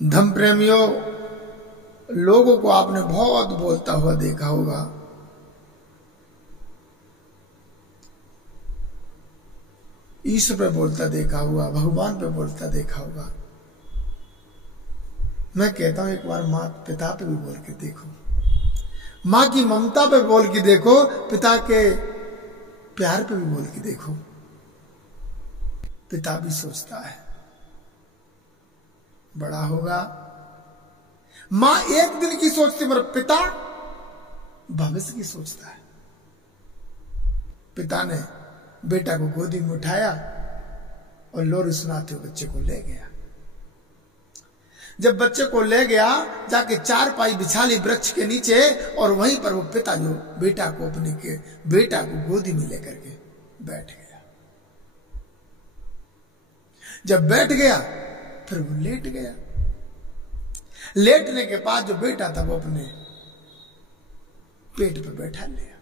धर्म प्रेमियों, लोगों को आपने बहुत बोलता हुआ देखा होगा। ईश्वर पे बोलता देखा हुआ, भगवान पे बोलता देखा होगा। मैं कहता हूं एक बार माँ पिता पे भी बोल के देखो, माँ की ममता पे बोल के देखो, पिता के प्यार पे भी बोल के देखो। पिता भी सोचता है बड़ा होगा। मां एक दिन की सोचती, मगर पिता भविष्य की सोचता है। पिता ने बेटा को गोदी में उठाया और लोरी सुनाते हुए बच्चे को ले गया। जब बच्चे को ले गया, जाके चारपाई बिछा ली वृक्ष के नीचे, और वहीं पर वो पिता जो बेटा को बेटा को गोदी में लेकर के बैठ गया। जब बैठ गया फिर वो लेट गया। लेटने के बाद जो बेटा था वो अपने पेट पे बैठा लिया।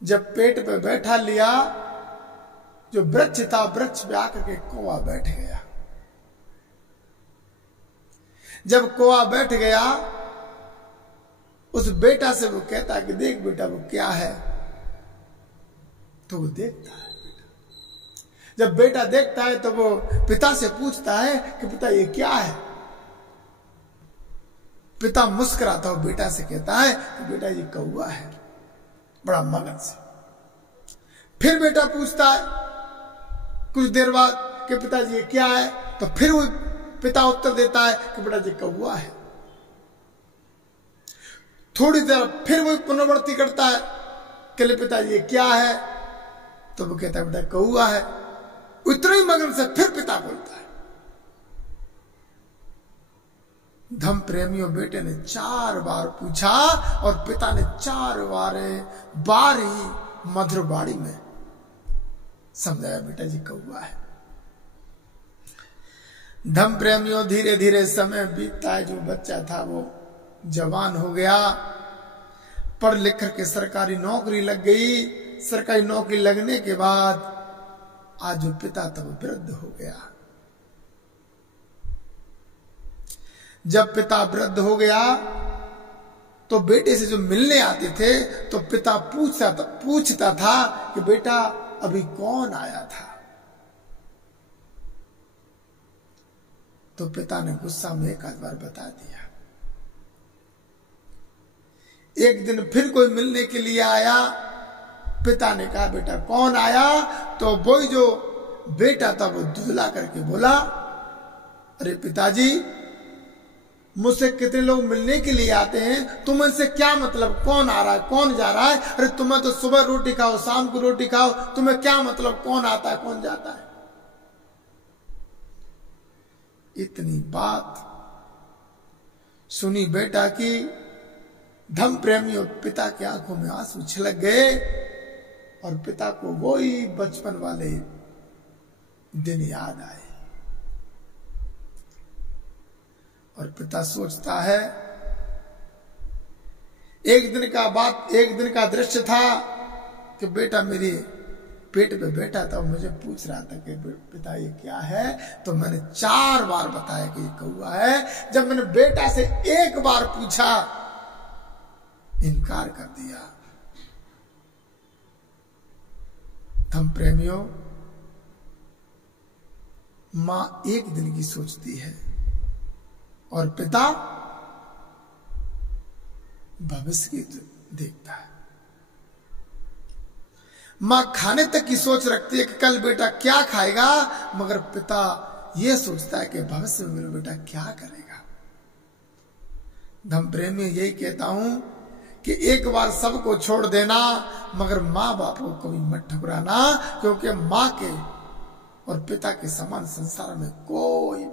जब पेट पे बैठा लिया, जो वृक्ष था, वृक्ष पे आकर के कौवा बैठ गया। जब कौवा बैठ गया, उस बेटा से वो कहता है कि देख बेटा वो क्या है, तो वो देखता है। जब बेटा देखता है तो वो पिता से पूछता है कि पिता ये क्या है। पिता मुस्कुराता हुआ बेटा से कहता है कि बेटा ये कौवा है, बड़ा मगन से। फिर बेटा पूछता है कुछ देर बाद कि पिताजी ये क्या है, तो फिर वो पिता उत्तर देता है कि बेटा ये कौवा है। थोड़ी देर फिर वो पुनरावृत्ति करता है कि पिताजी ये क्या है, तो वो कहता है बेटा कौवा है। उतना ही मगन से फिर पिता बोलता है। धर्म प्रेमियों, बेटे ने 4 बार पूछा और पिता ने 4 बार ही मधुर वाणी में समझाया बेटा जी कौवा है। धर्म प्रेमियों, धीरे धीरे समय बीतता है। जो बच्चा था वो जवान हो गया, पढ़ लिख करके सरकारी नौकरी लग गई। सरकारी नौकरी लगने के बाद आज जो पिता था वो वृद्ध हो गया। जब पिता वृद्ध हो गया तो बेटे से जो मिलने आते थे तो पिता पूछता था कि बेटा अभी कौन आया था। तो पिता ने गुस्सा में एक आध बार बता दिया। एक दिन फिर कोई मिलने के लिए आया। पिता ने कहा बेटा कौन आया, तो वही जो बेटा था वो दुदला करके बोला, अरे पिताजी मुझसे कितने लोग मिलने के लिए आते हैं, तुम्हें से क्या मतलब, कौन आ रहा है कौन जा रहा है। अरे तुम्हें तो सुबह रोटी खाओ शाम को रोटी खाओ, तुम्हें क्या मतलब कौन आता है कौन जाता है। इतनी बात सुनी बेटा की, धर्म प्रेमियों पिता की आंखों में आंसू छलक गए और पिता को वही बचपन वाले दिन याद आए। और पिता सोचता है, एक दिन का दृश्य था कि बेटा मेरे पेट पे बैठा था, मुझे पूछ रहा था कि पिता ये क्या है, तो मैंने 4 बार बताया कि ये कौवा है। जब मैंने बेटा से एक बार पूछा, इनकार कर दिया। धर्म प्रेमियों, मां एक दिन की सोचती है और पिता भविष्य की देखता है। मां खाने तक की सोच रखती है कि कल बेटा क्या खाएगा, मगर पिता यह सोचता है कि भविष्य में मेरा बेटा क्या करेगा। धर्म प्रेमी यही कहता हूं कि एक बार सबको छोड़ देना, मगर माँ बाप को कभी मत ठुकराना, क्योंकि माँ के और पिता के समान संसार में कोई